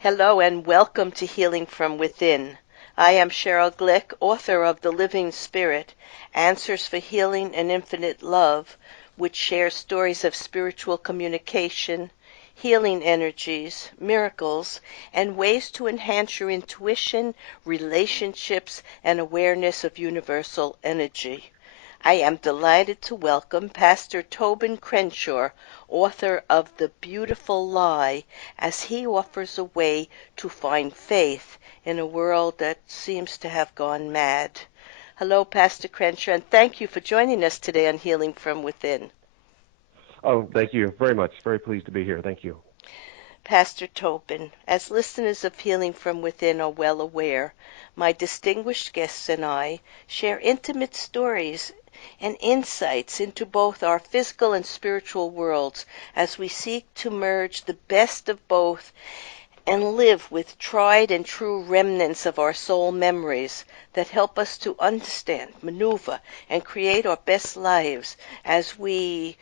Hello and welcome to Healing from Within. I am Sheryl Glick, author of The Living Spirit, Answers for Healing and Infinite Love, which shares stories of spiritual communication, healing energies, miracles, and ways to enhance your intuition, relationships, and awareness of universal energy. I am delighted to welcome Pastor Tobin Crenshaw, author of The Beautiful Lie, as he offers a way to find faith in a world that seems to have gone mad. Hello, Pastor Crenshaw, and thank you for joining us today on Healing from Within. Oh, thank you very much. Very pleased to be here. Thank you. Pastor Tobin, as listeners of Healing from Within are well aware, my distinguished guests and I share intimate stories and insights into both our physical and spiritual worlds as we seek to merge the best of both and live with tried and true remnants of our soul memories that help us to understand, maneuver, and create our best lives as we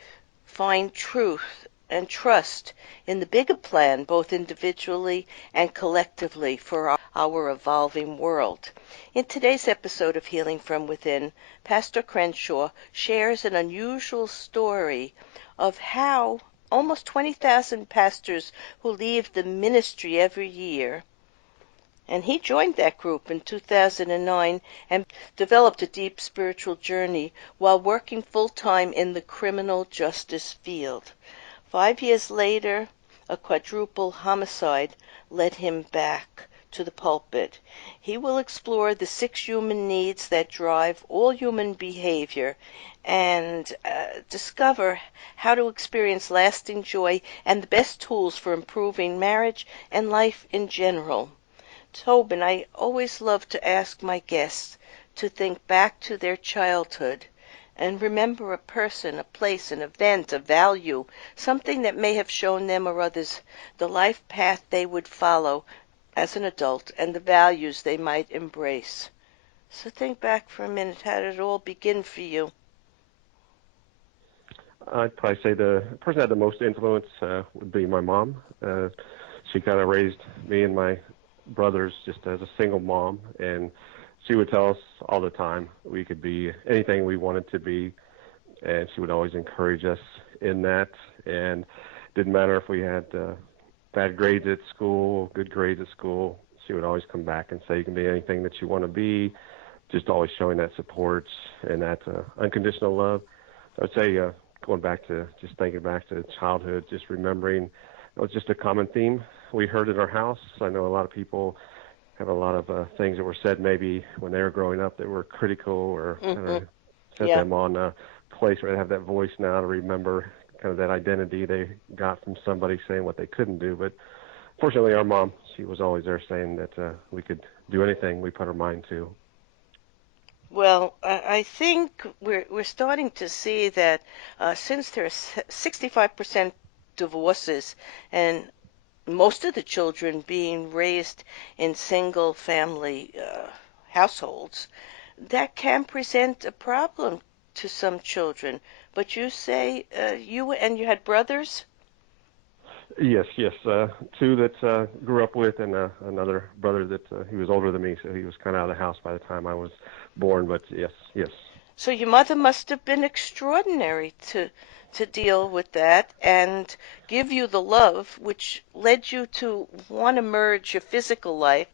find truth and trust in the bigger plan, both individually and collectively, for our evolving world. In today's episode of Healing from Within, Pastor Crenshaw shares an unusual story of how almost 20,000 pastors who leave the ministry every year, and he joined that group in 2009 and developed a deep spiritual journey while working full-time in the criminal justice field. 5 years later, a quadruple homicide led him back to the pulpit. He will explore the 6 human needs that drive all human behavior and discover how to experience lasting joy and the best tools for improving marriage and life in general. Tobin, I always love to ask my guests to think back to their childhood and remember a person, a place, an event, a value, something that may have shown them or others the life path they would follow as an adult and the values they might embrace. So think back for a minute. How did it all begin for you? I'd probably say the person that had the most influence would be my mom. She kind of raised me and my brothers just as a single mom, and she would tell us all the time we could be anything we wanted to be, and she would always encourage us in that. And it didn't matter if we had bad grades at school, good grades at school, she would always come back and say you can be anything that you want to be, just always showing that support and that unconditional love. So I'd say going back to just thinking back to childhood, just remembering it was just a common theme we heard in our house. I know a lot of people have a lot of things that were said maybe when they were growing up that were critical or kind of set them on a place where they have that voice now to remember kind of that identity they got from somebody saying what they couldn't do. But fortunately, our mom, she was always there saying that we could do anything we put our mind to. Well, I think we're starting to see that since there are 65% divorces and most of the children being raised in single-family households, that can present a problem to some children. But you say you had brothers? Yes. 2 that grew up with, and another brother that he was older than me, so he was kind of out of the house by the time I was born. But yes. So your mother must have been extraordinary to deal with that and give you the love which led you to want to merge your physical life,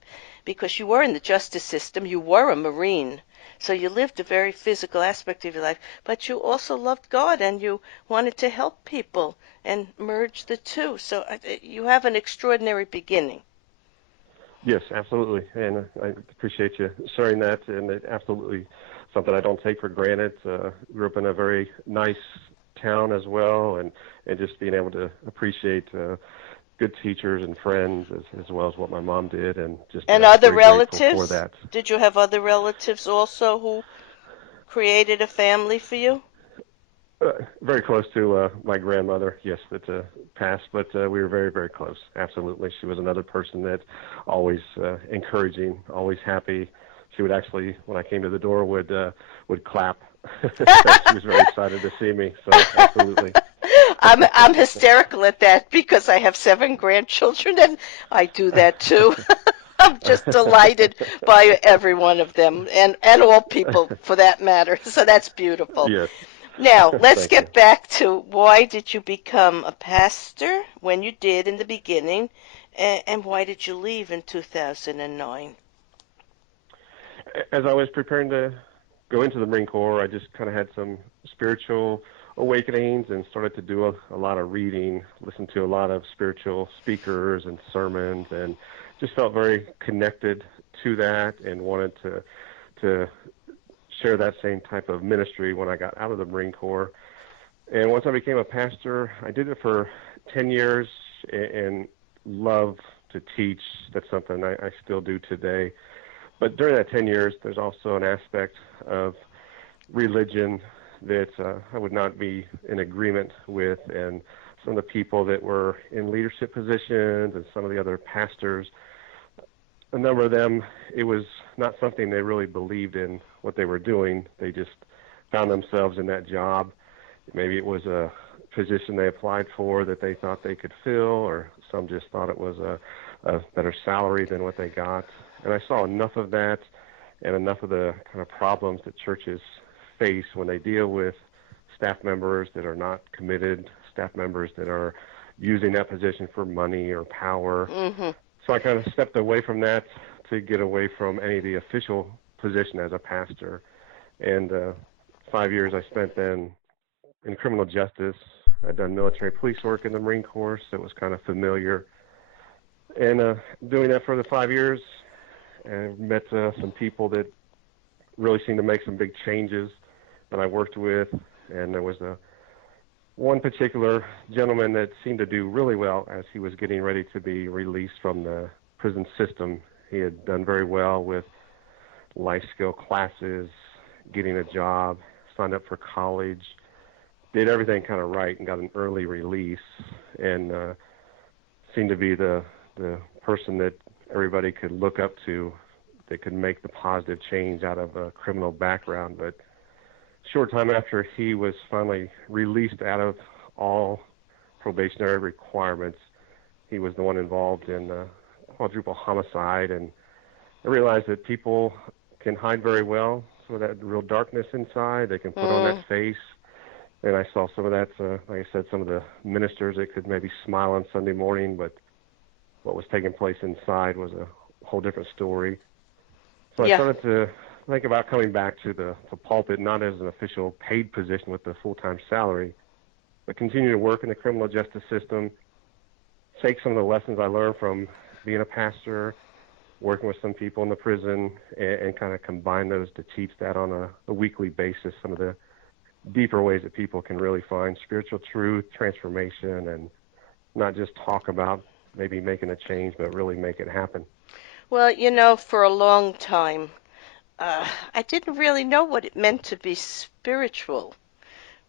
because you were in the justice system, you were a Marine, so you lived a very physical aspect of your life, but you also loved God and you wanted to help people and merge the two. So you have an extraordinary beginning. Yes, absolutely, and I appreciate you sharing that, and it absolutely something I don't take for granted. Grew up in a very nice town as well, and just being able to appreciate good teachers and friends as well as what my mom did, and just other very grateful for relatives? that. Did you have other relatives also who created a family for you? Very close to my grandmother, yes, that passed, but we were very, very close. Absolutely. She was another person that always encouraging, always happy. She would actually, when I came to the door, would clap. She was very excited to see me, so absolutely. I'm hysterical at that because I have 7 grandchildren and I do that too. I'm just delighted by every one of them and all people for that matter. So that's beautiful. Yes. Now, let's Thank you. get back to why did you become a pastor when you did in the beginning, and why did you leave in 2009? As I was preparing to go into the Marine Corps, I just kind of had some spiritual awakenings and started to do a lot of reading, listened to a lot of spiritual speakers and sermons, and just felt very connected to that and wanted to share that same type of ministry when I got out of the Marine Corps. And once I became a pastor, I did it for 10 years and love to teach. That's something I still do today. But during that 10 years, there's also an aspect of religion that I would not be in agreement with. And some of the people that were in leadership positions and some of the other pastors, a number of them, it was not something they really believed in what they were doing. They just found themselves in that job. Maybe it was a position they applied for that they thought they could fill, or some just thought it was a better salary than what they got. And I saw enough of that and enough of the kind of problems that churches face when they deal with staff members that are not committed, staff members that are using that position for money or power. Mm-hmm. So I kind of stepped away from that to get away from any of the official position as a pastor. And 5 years I spent then in criminal justice. I'd done military police work in the Marine Corps, so it was kind of familiar. And doing that for the 5 years, I met some people that really seemed to make some big changes that I worked with. And there was one particular gentleman that seemed to do really well as he was getting ready to be released from the prison system. He had done very well with life skill classes, getting a job, signed up for college, did everything kind of right and got an early release, and seemed to be the person that everybody could look up to that could make the positive change out of a criminal background. But short time after he was finally released out of all probationary requirements, he was the one involved in quadruple homicide. And I realized that people can hide very well some of that real darkness inside. They can put on that face. And I saw some of that, like I said, some of the ministers that could maybe smile on Sunday morning, but what was taking place inside was a whole different story. So I Yeah. started to think about coming back to the pulpit, not as an official paid position with a full-time salary, but continue to work in the criminal justice system, take some of the lessons I learned from being a pastor, working with some people in the prison, and kind of combine those to teach that on a weekly basis, some of the deeper ways that people can really find spiritual truth, transformation, and not just talk about maybe making a change, but really make it happen. Well, for a long time, I didn't really know what it meant to be spiritual.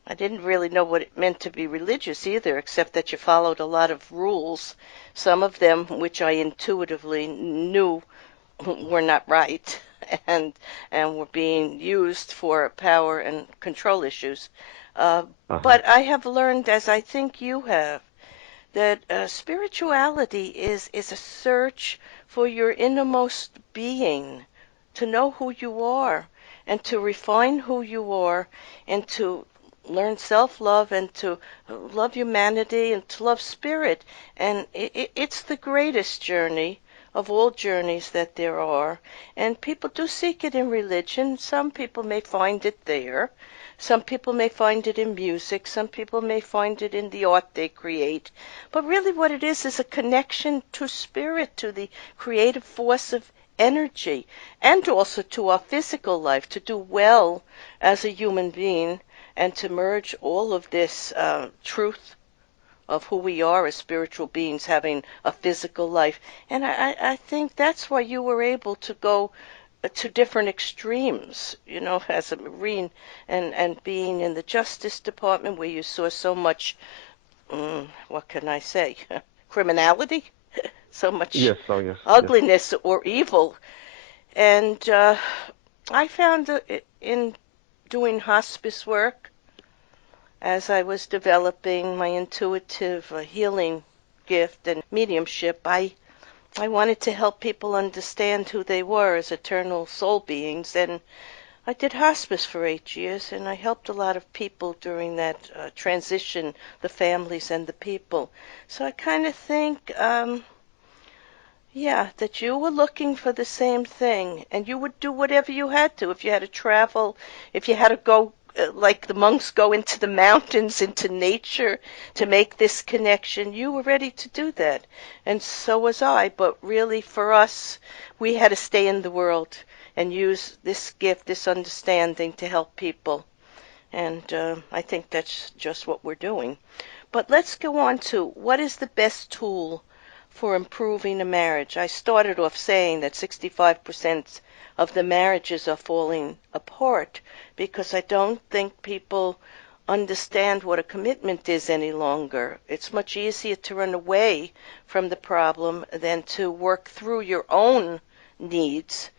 I didn't really know what it meant to be religious either, except that you followed a lot of rules, some of them which I intuitively knew were not right and and were being used for power and control issues. Uh-huh. But I have learned, as I think you have, that spirituality is a search for your innermost being, to know who you are, and to refine who you are, and to learn self-love, and to love humanity, and to love spirit. And it's the greatest journey of all journeys that there are. And people do seek it in religion. Some people may find it there. Some people may find it in music. Some people may find it in the art they create. But really what it is a connection to spirit, to the creative force of energy, and also to our physical life, to do well as a human being, and to merge all of this truth of who we are as spiritual beings having a physical life. And I think that's why you were able to go to different extremes, as a Marine, and being in the Justice Department where you saw so much, what can I say, criminality, so much Yes, oh yes, yes. ugliness or evil. And I found that in doing hospice work as I was developing my intuitive healing gift and mediumship, I wanted to help people understand who they were as eternal soul beings, and I did hospice for 8 years, and I helped a lot of people during that transition, the families and the people. So I kind of think, yeah, that you were looking for the same thing, and you would do whatever you had to. If you had to travel, if you had to go, like the monks go into the mountains, into nature to make this connection, you were ready to do that. And so was I. But really, for us, we had to stay in the world and use this gift, this understanding to help people. And I think that's just what we're doing. But let's go on to what is the best tool for improving a marriage. I started off saying that 65% of the marriages are falling apart because I don't think people understand what a commitment is any longer. It's much easier to run away from the problem than to work through your own needs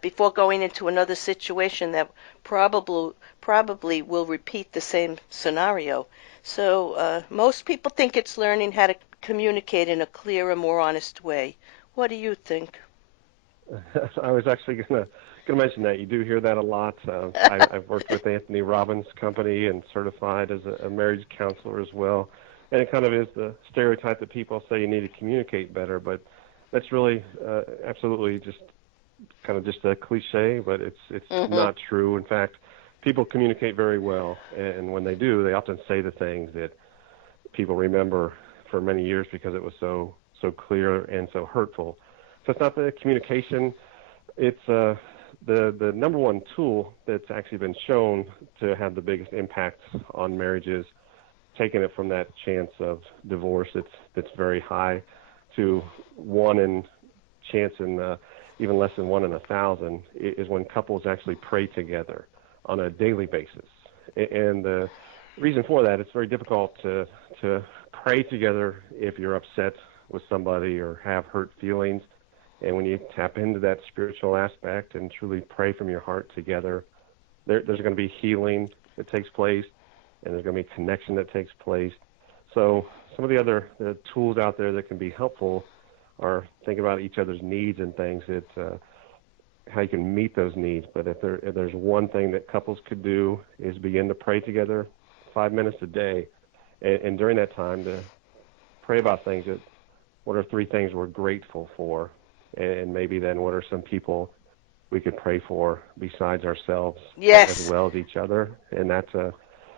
before going into another situation that probably will repeat the same scenario. So most people think it's learning how to communicate in a clearer, more honest way. What do you think? I was actually gonna mention that. You do hear that a lot. I've worked with Anthony Robbins' company and certified as a marriage counselor as well. And it kind of is the stereotype that people say you need to communicate better, but that's really absolutely just a cliche, but it's not true. In fact, people communicate very well, and when they do, they often say the things that people remember for many years because it was so clear and so hurtful. So it's not the communication. It's the number one tool that's actually been shown to have the biggest impact on marriages, taking it from that chance of divorce that's very high to one in chance in even less than 1 in 1,000 is when couples actually pray together on a daily basis. And the reason for that, it's very difficult to pray together if you're upset with somebody or have hurt feelings. And when you tap into that spiritual aspect and truly pray from your heart together, there's going to be healing that takes place, and there's going to be connection that takes place. So some of the other tools out there that can be helpful are think about each other's needs and things that how you can meet those needs. But if there's one thing that couples could do is begin to pray together 5 minutes a day, and during that time to pray about things that what are 3 things we're grateful for, and maybe then what are some people we could pray for besides ourselves, Yes. as well as each other, and that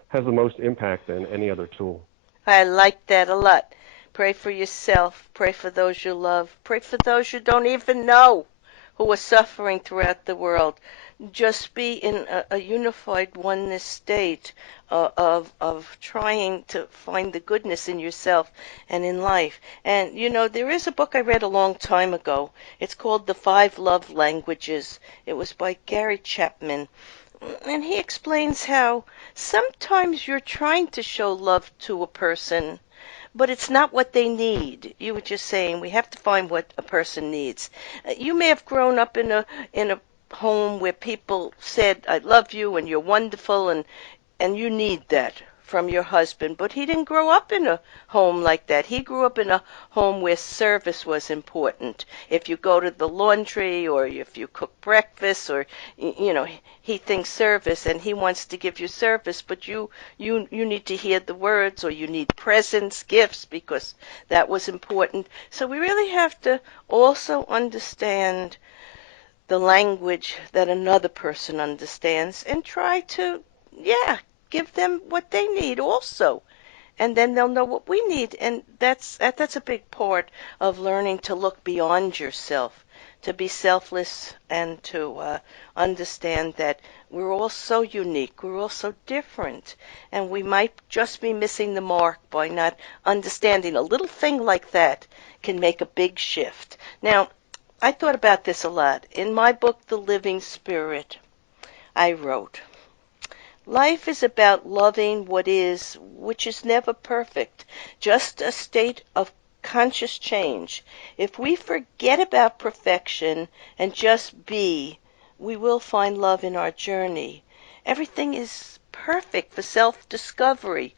has the most impact than any other tool. I like that a lot. Pray for yourself. Pray for those you love. Pray for those you don't even know who are suffering throughout the world. Just be in a unified oneness state of trying to find the goodness in yourself and in life. And, you know, there is a book I read a long time ago. It's called The 5 Love Languages. It was by Gary Chapman. And he explains how sometimes you're trying to show love to a person, but it's not what they need. You were just saying we have to find what a person needs. You may have grown up in a home where people said, "I love you," and "you're wonderful," and you need that from your husband. But he didn't grow up in a home like that. He grew up in a home where service was important. If you go to the laundry or if you cook breakfast, or you know, he thinks service and he wants to give you service, but you need to hear the words, or you need presents, gifts, because that was important. So we really have to also understand the language that another person understands and try to, yeah, give them what they need also. And then they'll know what we need. And that's a big part of learning to look beyond yourself, to be selfless, and to understand that we're all so unique, we're all so different, and we might just be missing the mark by not understanding. A little thing like that can make a big shift. Now, I thought about this a lot. In my book, The Living Spirit, I wrote, life is about loving what is, which is never perfect, just a state of conscious change. If we forget about perfection and just be, we will find love in our journey. Everything is perfect for self-discovery.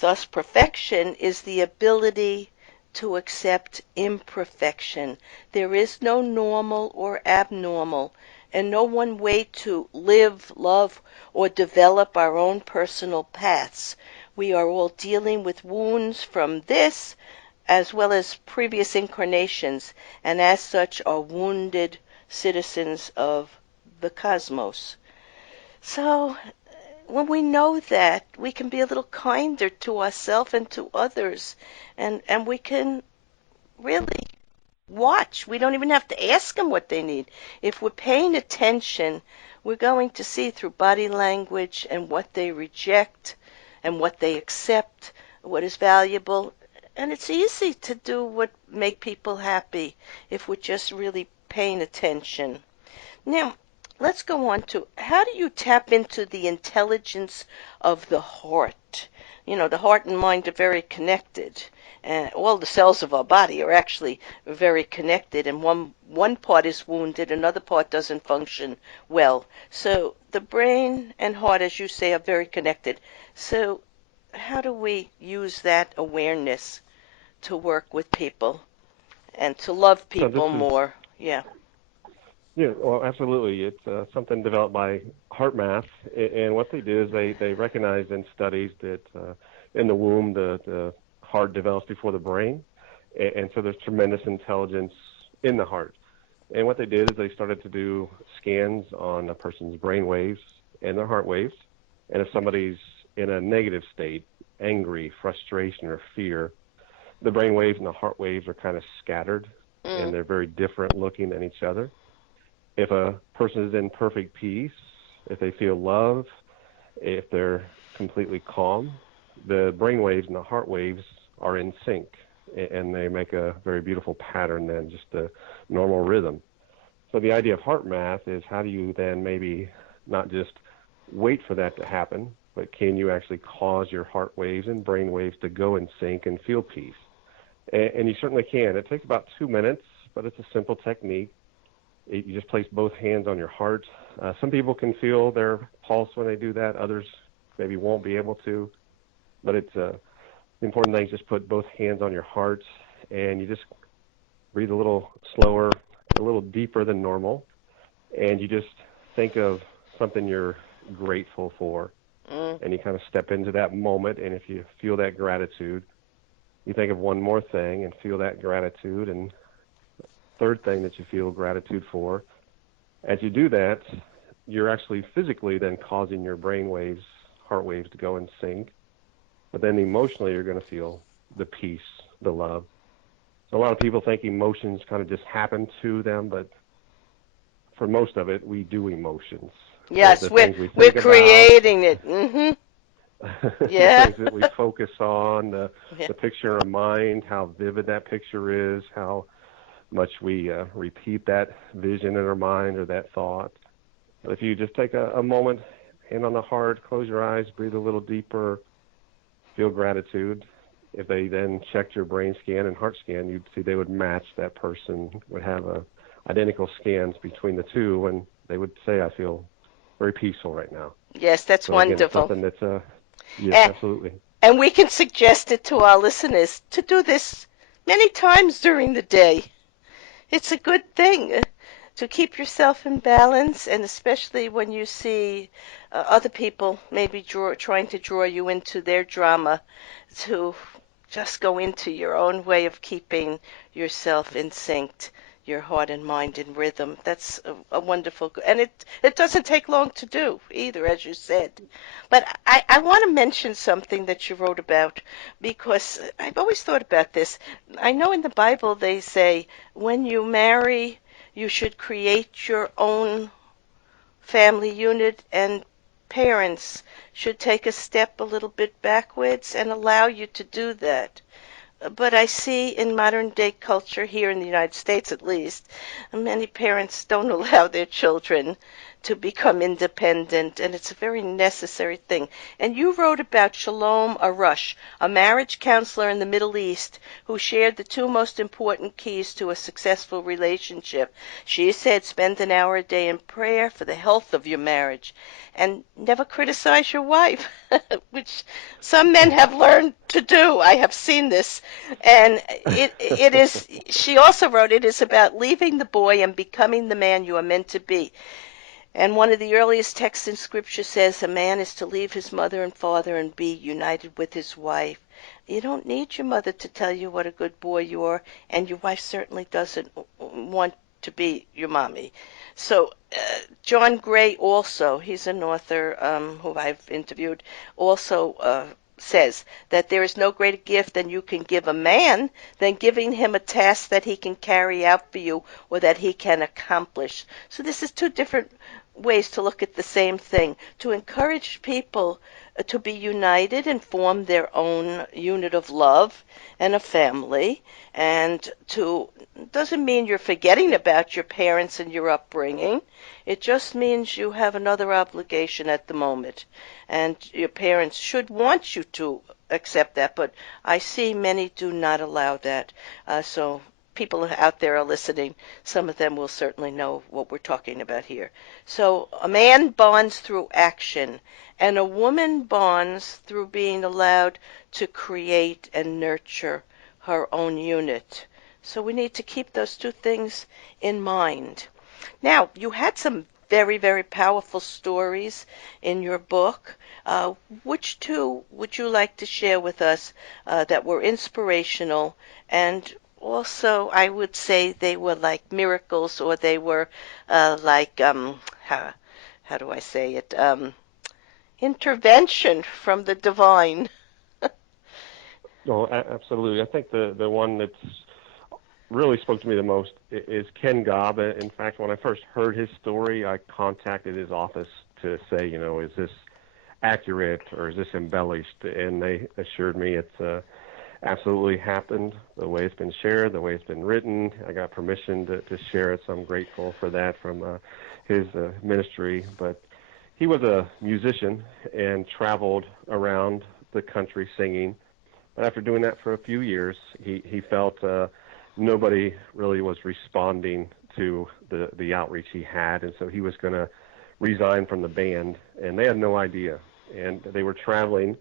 Thus, perfection is the ability to accept imperfection. There is no normal or abnormal, and no one way to live, love, or develop our own personal paths. We are all dealing with wounds from this as well as previous incarnations, and as such are wounded citizens of the cosmos. So when we know that, we can be a little kinder to ourselves and to others, and we can really watch. We don't even have to ask them what they need. If we're paying attention, we're going to see through body language and what they reject and what they accept, what is valuable. And it's easy to do what make people happy if we're just really paying attention. Now, let's go on to how do you tap into the intelligence of the heart? You know, the heart and mind are very connected. And all the cells of our body are actually very connected, and one part is wounded, another part doesn't function well. So the brain and heart, as you say, are very connected. So how do we use that awareness to work with people and to love So this people is, more? Yeah. yeah, well, absolutely. It's something developed by HeartMath, and what they do is they recognize in studies that in the womb the heart develops before the brain, and so there's tremendous intelligence in the heart. And what they did is they started to do scans on a person's brain waves and their heart waves, and if somebody's in a negative state, angry, frustration, or fear, the brain waves and the heart waves are kind of scattered, and Mm. they're very different looking than each other. If a person is in perfect peace, if they feel love, if they're completely calm, the brain waves and the heart waves are in sync, and they make a very beautiful pattern then, just a normal rhythm. So the idea of heart math is how do you then maybe not just wait for that to happen, but can you actually cause your heart waves and brain waves to go in sync and feel peace? And you certainly can. It takes about 2 minutes, but it's a simple technique. You just place both hands on your heart. Some people can feel their pulse when they do that. Others maybe won't be able to. But it's the important thing is just put both hands on your heart, and you just breathe a little slower, a little deeper than normal, and you just think of something you're grateful for, Mm. and you kind of step into that moment. And if you feel that gratitude, you think of one more thing and feel that gratitude, and third thing that you feel gratitude for. As you do that, you're actually physically then causing your brain waves, heart waves to go in sync. But then emotionally, you're going to feel the peace, the love. So a lot of people think emotions kind of just happen to them, but for most of it, we do emotions. Yes, The we're things we we're think about, creating it. Mhm. the Yeah. things that we focus on, Yeah. the picture in our mind, how vivid that picture is, how much we repeat that vision in our mind or that thought. But if you just take a moment, hand on the heart, close your eyes, breathe a little deeper, feel gratitude. If they then checked your brain scan and heart scan, you'd see they would match. That person would have identical scans between the two, and they would say, I feel very peaceful right now. Yes, that's So again, it's wonderful. something that's, yes, And, absolutely. and we can suggest it to our listeners to do this many times during the day. It's a good thing to keep yourself in balance, and especially when you see other people maybe trying to draw you into their drama, to just go into your own way of keeping yourself in sync, your heart and mind in rhythm. That's a wonderful, and it doesn't take long to do either, as you said. But I want to mention something that you wrote about because I've always thought about this. I know in the Bible they say when you marry, you should create your own family unit, and parents should take a step a little bit backwards and allow you to do that. But I see in modern day culture, here in the United States at least, many parents don't allow their children to become independent, and it's a very necessary thing. And you wrote about Shalom Arush, a marriage counselor in the Middle East who shared the two most important keys to a successful relationship. She said, spend an hour a day in prayer for the health of your marriage, and never criticize your wife, which some men have learned to do. I have seen this. And it is, she also wrote, it is about leaving the boy and becoming the man you are meant to be. And one of the earliest texts in Scripture says a man is to leave his mother and father and be united with his wife. You don't need your mother to tell you what a good boy you are, and your wife certainly doesn't want to be your mommy. So John Gray also, he's an author who I've interviewed, also says that there is no greater gift than you can give a man than giving him a task that he can carry out for you or that he can accomplish. So this is two different ways to look at the same thing, to encourage people to be united and form their own unit of love and a family, and to doesn't mean you're forgetting about your parents and your upbringing. It just means you have another obligation at the moment, and your parents should want you to accept that, but I see many do not allow that. So people out there are listening. Some of them will certainly know what we're talking about here. So a man bonds through action, and a woman bonds through being allowed to create and nurture her own unit. So we need to keep those two things in mind. Now, you had some very, very powerful stories in your book. Which two would you like to share with us that were inspirational, and also I would say they were like miracles, or they were how do I say it? Intervention from the divine. No, absolutely. I think the one that's really spoke to me the most is Ken Gobb. In fact, when I first heard his story, I contacted his office to say, is this accurate or is this embellished? And they assured me it's absolutely happened the way it's been shared, the way it's been written. I got permission to share it, so I'm grateful for that from his ministry. But he was a musician and traveled around the country singing. But after doing that for a few years, he felt nobody really was responding to the outreach he had, and so he was going to resign from the band, and they had no idea. And they were traveling,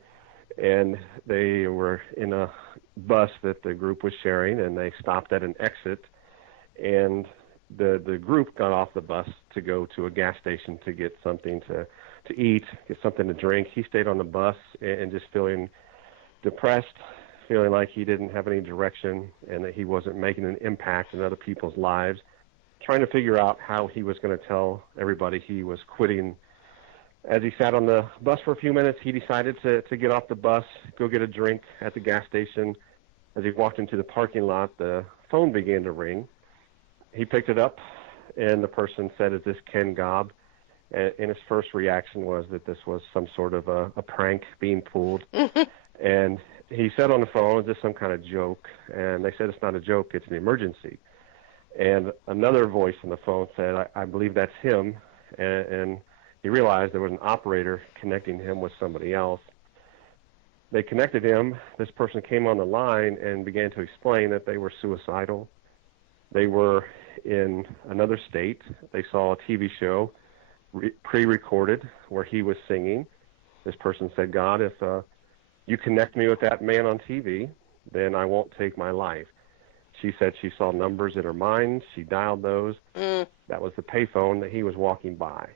and they were in a bus that the group was sharing, and they stopped at an exit, and the group got off the bus to go to a gas station to get something to eat, get something to drink. He stayed on the bus and just feeling depressed, feeling like he didn't have any direction and that he wasn't making an impact in other people's lives, trying to figure out how he was going to tell everybody he was quitting. As he sat on the bus for a few minutes, he decided to get off the bus, go get a drink at the gas station. As he walked into the parking lot, the phone began to ring. He picked it up, and the person said, "Is this Ken Gobb?" And his first reaction was that this was some sort of a prank being pulled. And he said on the phone, "Is this some kind of joke?" And they said, "It's not a joke, it's an emergency." And another voice on the phone said, I believe that's him. And he realized there was an operator connecting him with somebody else. They connected him. This person came on the line and began to explain that they were suicidal. They were in another state. They saw a TV show pre-recorded where he was singing. This person said, "God, if you connect me with that man on TV, then I won't take my life." She said she saw numbers in her mind. She dialed those. That was the payphone that he was walking by.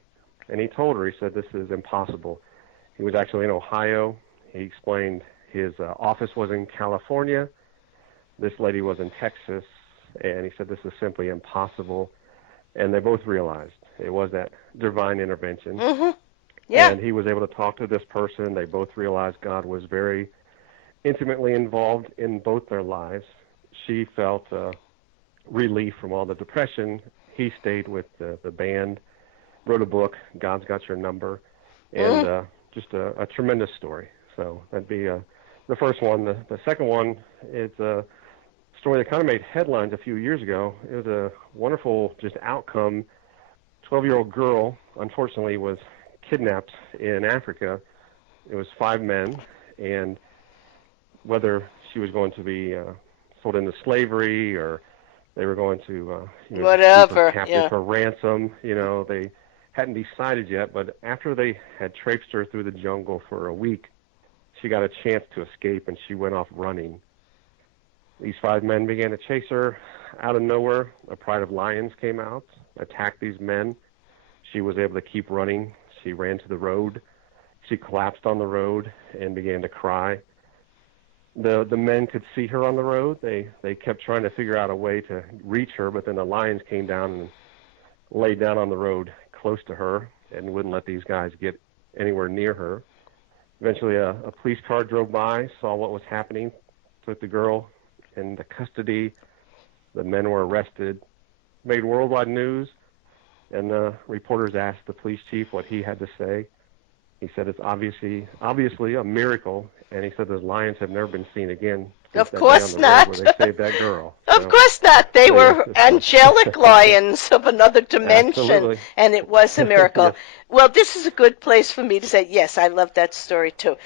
And he told her, he said, "This is impossible." He was actually in Ohio. He explained his office was in California. This lady was in Texas. And he said, "This is simply impossible." And they both realized it was that divine intervention. Yeah. And he was able to talk to this person. They both realized God was very intimately involved in both their lives. She felt relief from all the depression. He stayed with the band, wrote a book, God's Got Your Number, and just a tremendous story. So that'd be the first one. The second one is a story that kind of made headlines a few years ago. It was a wonderful just outcome. 12-year-old girl, unfortunately, was kidnapped in Africa. It was 5 men, and whether she was going to be sold into slavery or they were going to keep her Whatever, captive yeah. for ransom, they hadn't decided yet. But after they had traipsed her through the jungle for a week, she got a chance to escape, and she went off running. These 5 men began to chase her. Out of nowhere, a pride of lions came out, attacked these men. She was able to keep running. She ran to the road. She collapsed on the road and began to cry. The men could see her on the road. They kept trying to figure out a way to reach her, but then the lions came down and laid down on the road close to her and wouldn't let these guys get anywhere near her. Eventually, a police car drove by, saw what was happening, took the girl into custody. The men were arrested, made worldwide news, and the reporters asked the police chief what he had to say. He said it's obviously a miracle, and he said the lions have never been seen again since Of that day on course the road not. where they saved that girl. Of So, course not. They yeah, were angelic lions of another dimension, absolutely. and it was a miracle. Yes. Well, this is a good place for me to say, yes, I love that story too.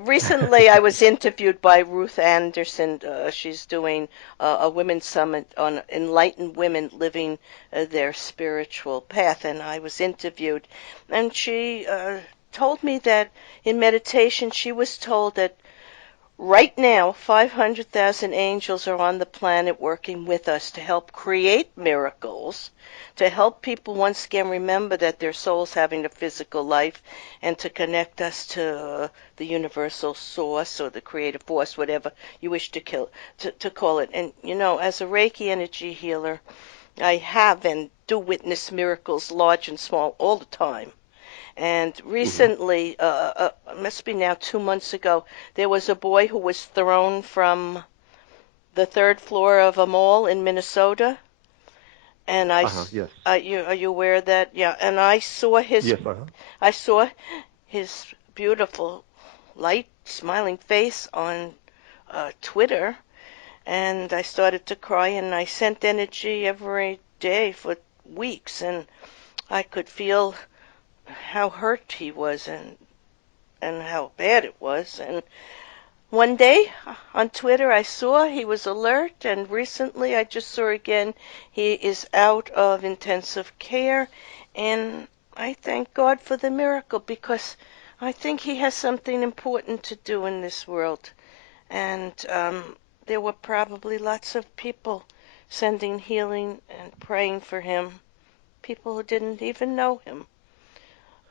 Recently, I was interviewed by Ruth Anderson. She's doing a women's summit on enlightened women living their spiritual path, and I was interviewed, and she told me that in meditation, she was told that right now, 500,000 angels are on the planet working with us to help create miracles, to help people once again remember that their soul's having a physical life, and to connect us to the universal source or the creative force, whatever you wish to call it. And, as a Reiki energy healer, I have and do witness miracles, large and small, all the time. And Hmm. recently, it must be now 2 months ago, there was a boy who was thrown from the third floor of a mall in Minnesota. And Yes. are you aware of that? Yeah. And Yes. I saw his beautiful, light, smiling face on Twitter, and I started to cry, and I sent energy every day for weeks, and I could feel how hurt he was and how bad it was. And one day on Twitter, I saw he was alert, and recently I just saw again he is out of intensive care. And I thank God for the miracle because I think he has something important to do in this world. And there were probably lots of people sending healing and praying for him, people who didn't even know him.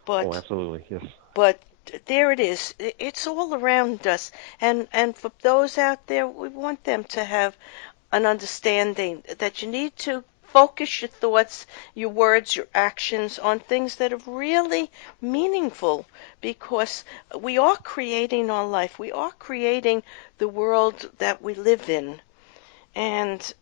Oh, But absolutely. Yes. But there it is. It's all around us. And for those out there, we want them to have an understanding that you need to focus your thoughts, your words, your actions on things that are really meaningful because we are creating our life. We are creating the world that we live in. And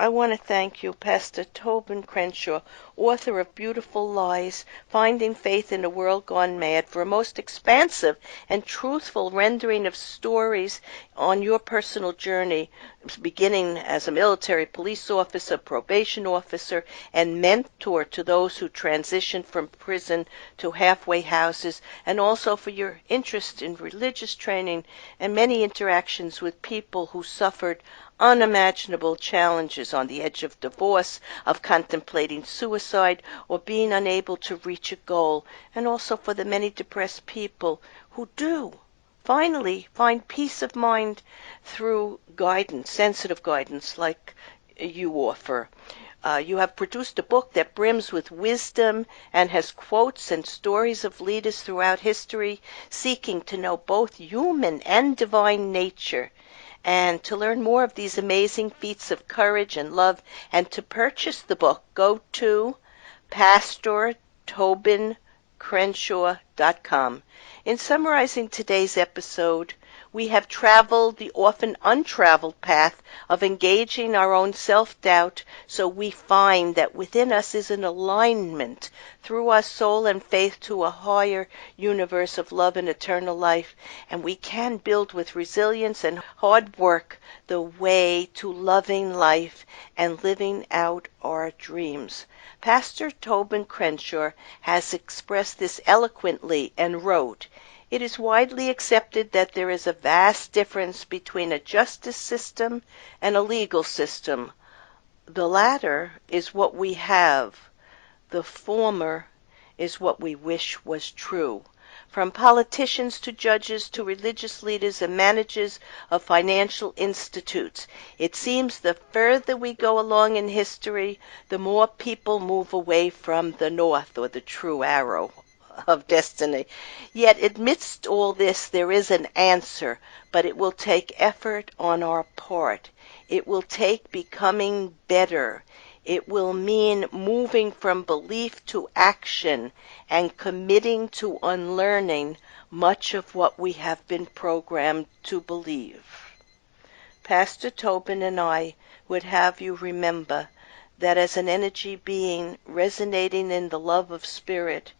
I want to thank you, Pastor Tobin Crenshaw, author of Beautiful Lies, Finding Faith in a World Gone Mad, for a most expansive and truthful rendering of stories on your personal journey, beginning as a military police officer, probation officer, and mentor to those who transition from prison to halfway houses, and also for your interest in religious training and many interactions with people who suffered unimaginable challenges on the edge of divorce, of contemplating suicide, or being unable to reach a goal, and also for the many depressed people who do finally find peace of mind through guidance, sensitive guidance like you offer. You have produced a book that brims with wisdom and has quotes and stories of leaders throughout history seeking to know both human and divine nature. And to learn more of these amazing feats of courage and love and to purchase the book, go to PastorTobinCrenshaw.com. In summarizing today's episode, We have traveled the often untraveled path of engaging our own self-doubt, so we find that within us is an alignment through our soul and faith to a higher universe of love and eternal life, and we can build with resilience and hard work the way to loving life and living out our dreams. Pastor Tobin Crenshaw has expressed this eloquently and wrote, "It is widely accepted that there is a vast difference between a justice system and a legal system. The latter is what we have. The former is what we wish was true. From politicians to judges to religious leaders and managers of financial institutes, it seems the further we go along in history, the more people move away from the north or the true arrow of destiny. Yet amidst all this there is an answer, but it will take effort on our part. It will take becoming better. It will mean moving from belief to action and committing to unlearning much of what we have been programmed to believe." Pastor Tobin and I would have you remember that as an energy being resonating in the love of spirit,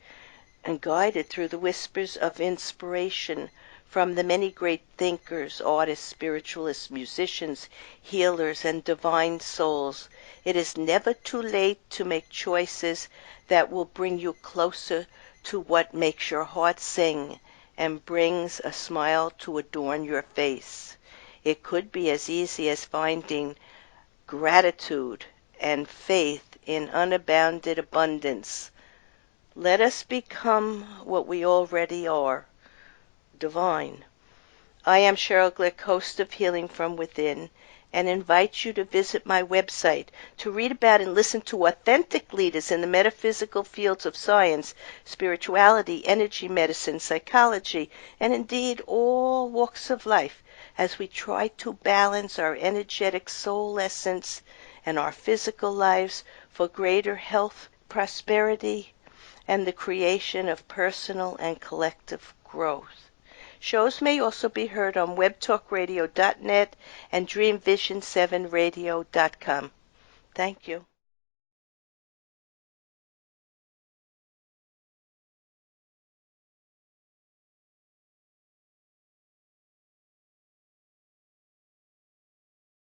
and guided through the whispers of inspiration from the many great thinkers, artists, spiritualists, musicians, healers, and divine souls, it is never too late to make choices that will bring you closer to what makes your heart sing and brings a smile to adorn your face. It could be as easy as finding gratitude and faith in unabounded abundance. Let us become what we already are, divine. I am Sheryl Glick, host of Healing from Within, and invite you to visit my website to read about and listen to authentic leaders in the metaphysical fields of science, spirituality, energy medicine, psychology, and indeed all walks of life as we try to balance our energetic soul essence and our physical lives for greater health, prosperity, and the creation of personal and collective growth. Shows may also be heard on webtalkradio.net and dreamvision7radio.com. Thank you.